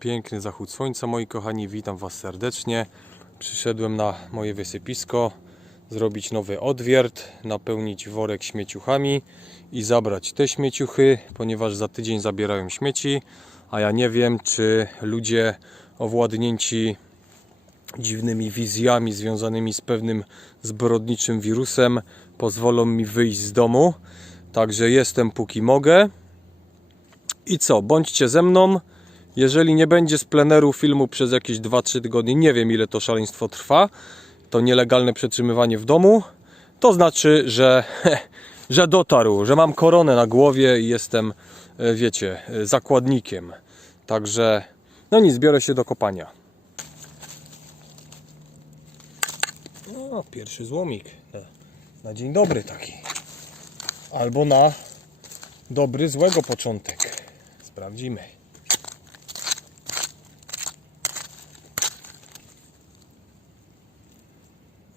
Piękny zachód słońca, moi kochani, witam Was serdecznie. Przyszedłem na moje wysypisko, zrobić nowy odwiert, napełnić worek śmieciuchami i zabrać te śmieciuchy, ponieważ za tydzień zabierają śmieci, a ja nie wiem, czy ludzie owładnięci dziwnymi wizjami związanymi z pewnym zbrodniczym wirusem pozwolą mi wyjść z domu. Także jestem póki mogę. I co, bądźcie ze mną. Jeżeli nie będzie z pleneru filmu przez jakieś 2-3 tygodnie, nie wiem ile to szaleństwo trwa, to nielegalne przetrzymywanie w domu, to znaczy, że, że dotarł, że mam koronę na głowie i jestem, e, wiecie, e, zakładnikiem. Także, no nic, biorę się do kopania. No, pierwszy złomik na, na dzień dobry taki. Albo na dobry, złego początek. Sprawdzimy.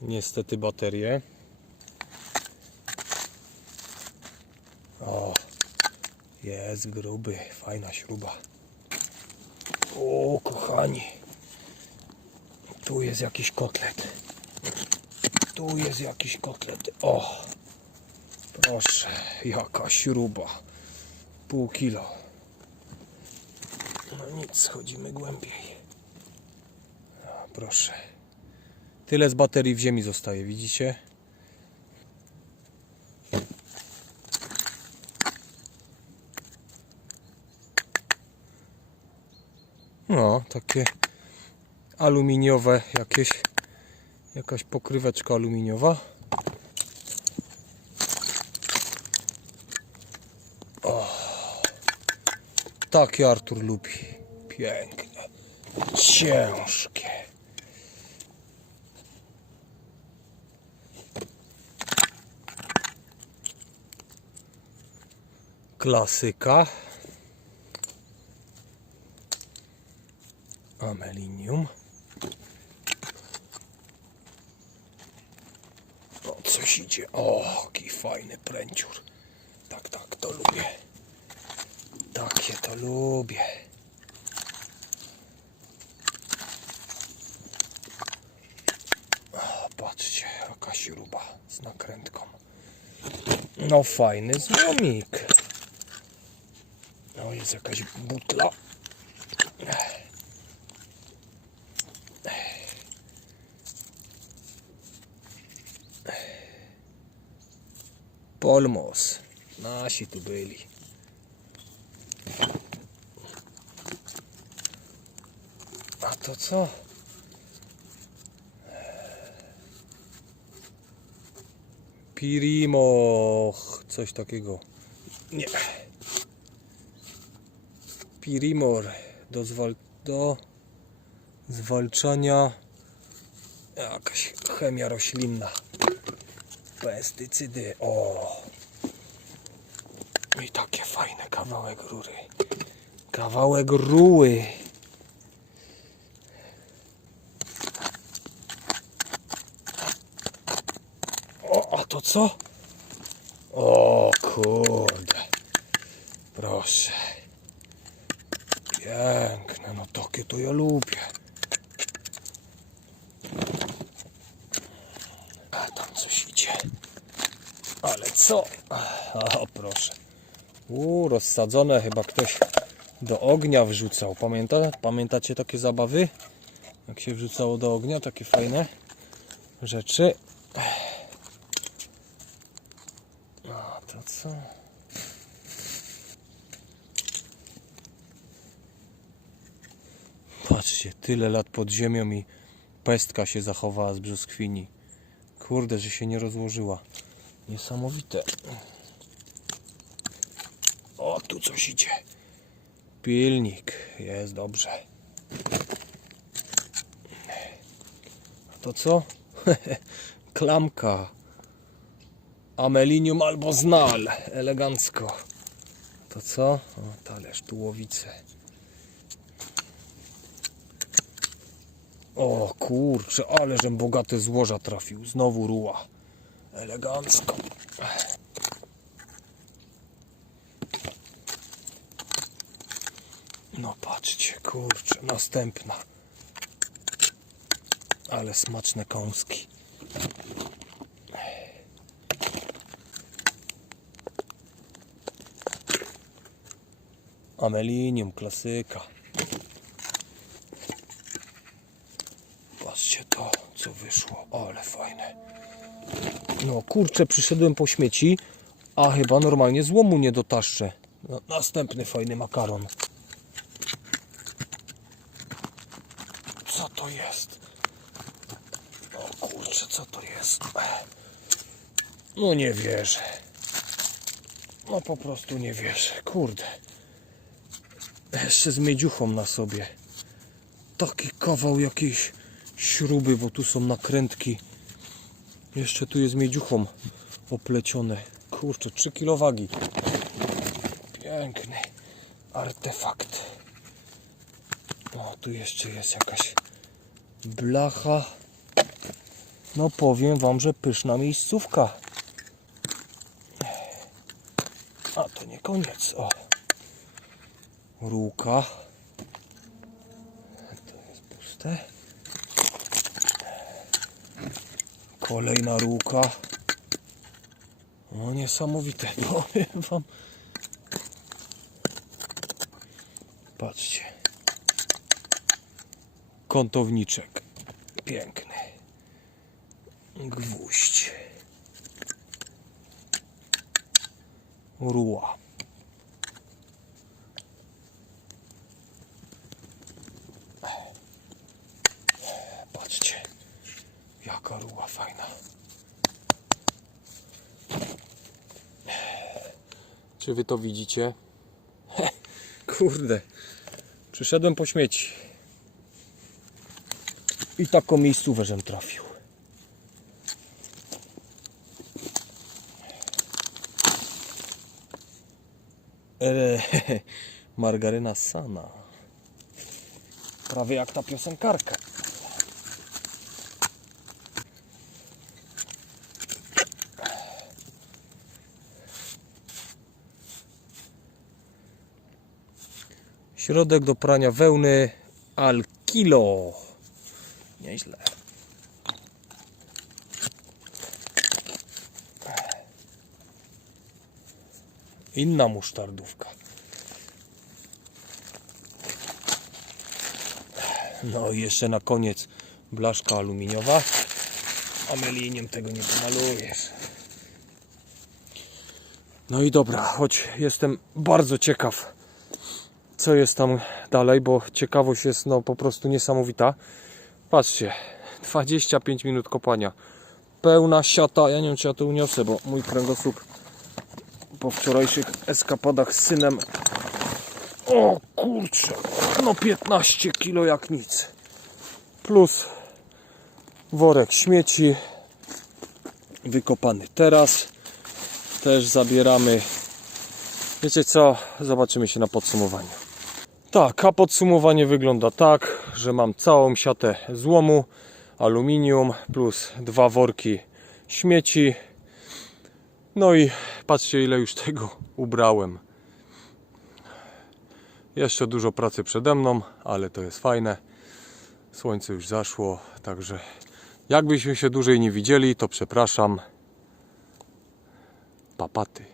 Niestety baterie. O, jest gruby, fajna śruba. O, kochani. Tu jest jakiś kotlet. Tu jest jakiś kotlet. O, proszę, jaka śruba. Pół kilo. No nic, schodzimy głębiej. O, proszę. Tyle z baterii w ziemi zostaje, widzicie? No, takie aluminiowe jakieś, jakaś pokryweczka aluminiowa. O, takie Artur lubi. Piękne, ciężkie. Klasyka. Amelinium. O, coś idzie. O, jaki fajny pręciur. Tak, tak, to lubię. Takie to lubię. O, patrzcie, jaka śruba z nakrętką. No fajny złomik. Jest jakaś butla. Polmos. Nasi tu byli. A to co? Pirimoch. Coś takiego. Nie. Pirimor do, do zwalczania jakaś chemia roślinna. Pestycydy. O! I takie fajne kawałek rury. Kawałek ruły. O, a to co? O kurde. Proszę. Piękne, no takie to ja lubię. A tam coś idzie. Ale co? O, proszę. U, rozsadzone chyba ktoś do ognia wrzucał. Pamięta? Pamiętacie takie zabawy? Jak się wrzucało do ognia, takie fajne rzeczy. A to co? Patrzcie, tyle lat pod ziemią i pestka się zachowała z brzoskwini. Kurde, że się nie rozłożyła. Niesamowite. O, tu coś idzie. Pilnik. Jest dobrze. A to co? Klamka. Amelinium albo znal. Elegancko. To co? O, talerz, tułowice. O kurczę, ale żem bogate złoża trafił. Znowu ruła. Elegancko. No patrz. Patrzcie, kurczę, następna. Ale smaczne kąski. Amelinium, klasyka. Patrzcie to, co wyszło. Ale fajne. No kurczę, przyszedłem po śmieci, a chyba normalnie złomu nie dotaszczę. No, następny fajny makaron. Co to jest? O kurczę, co to jest? No nie wierzę. No po prostu nie wierzę. Kurde. Jeszcze z miedziuchą na sobie. Taki kawał jakiejś śruby, bo tu są nakrętki. Jeszcze tu jest miedziuchą oplecione. Kurczę, 3 kg wagi. Piękny artefakt. O, tu jeszcze jest jakaś blacha. No powiem wam, że pyszna miejscówka. A to nie koniec. O. Ruka. To jest puste. Kolejna ruka. O niesamowite, powiem wam. Patrzcie. Kątowniczek. Piękny. Gwóźdź. Ruła. Patrzcie. Jaka ruła fajna. Czy wy to widzicie? Kurde. Przyszedłem po śmieci. I taką miejscówę żem trafił. Eee, margaryna sana. Prawie jak ta piosenkarka. Środek do prania wełny al kilo. Nieźle. Inna musztardówka. No i jeszcze na koniec blaszka aluminiowa. Amelinium tego nie pomalujesz. No i dobra, choć jestem bardzo ciekaw co jest tam dalej, bo ciekawość jest no po prostu niesamowita. Patrzcie, 25 minut kopania. Pełna siata, ja nie wiem czy ja to uniosę, bo mój kręgosłup po wczorajszych eskapadach z synem o kurczę, no 15 kilo jak nic. Plus worek śmieci wykopany teraz. Też zabieramy. Wiecie co? Zobaczymy się na podsumowaniu. Tak, a podsumowanie wygląda tak, że mam całą siatę złomu, aluminium plus dwa worki śmieci. No i patrzcie ile już tego ubrałem. Jeszcze dużo pracy przede mną, ale to jest fajne. Słońce już zaszło, także jakbyśmy się dłużej nie widzieli, to przepraszam. Papaty.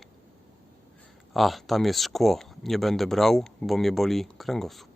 A, tam jest szkło. Nie będę brał, bo mnie boli kręgosłup.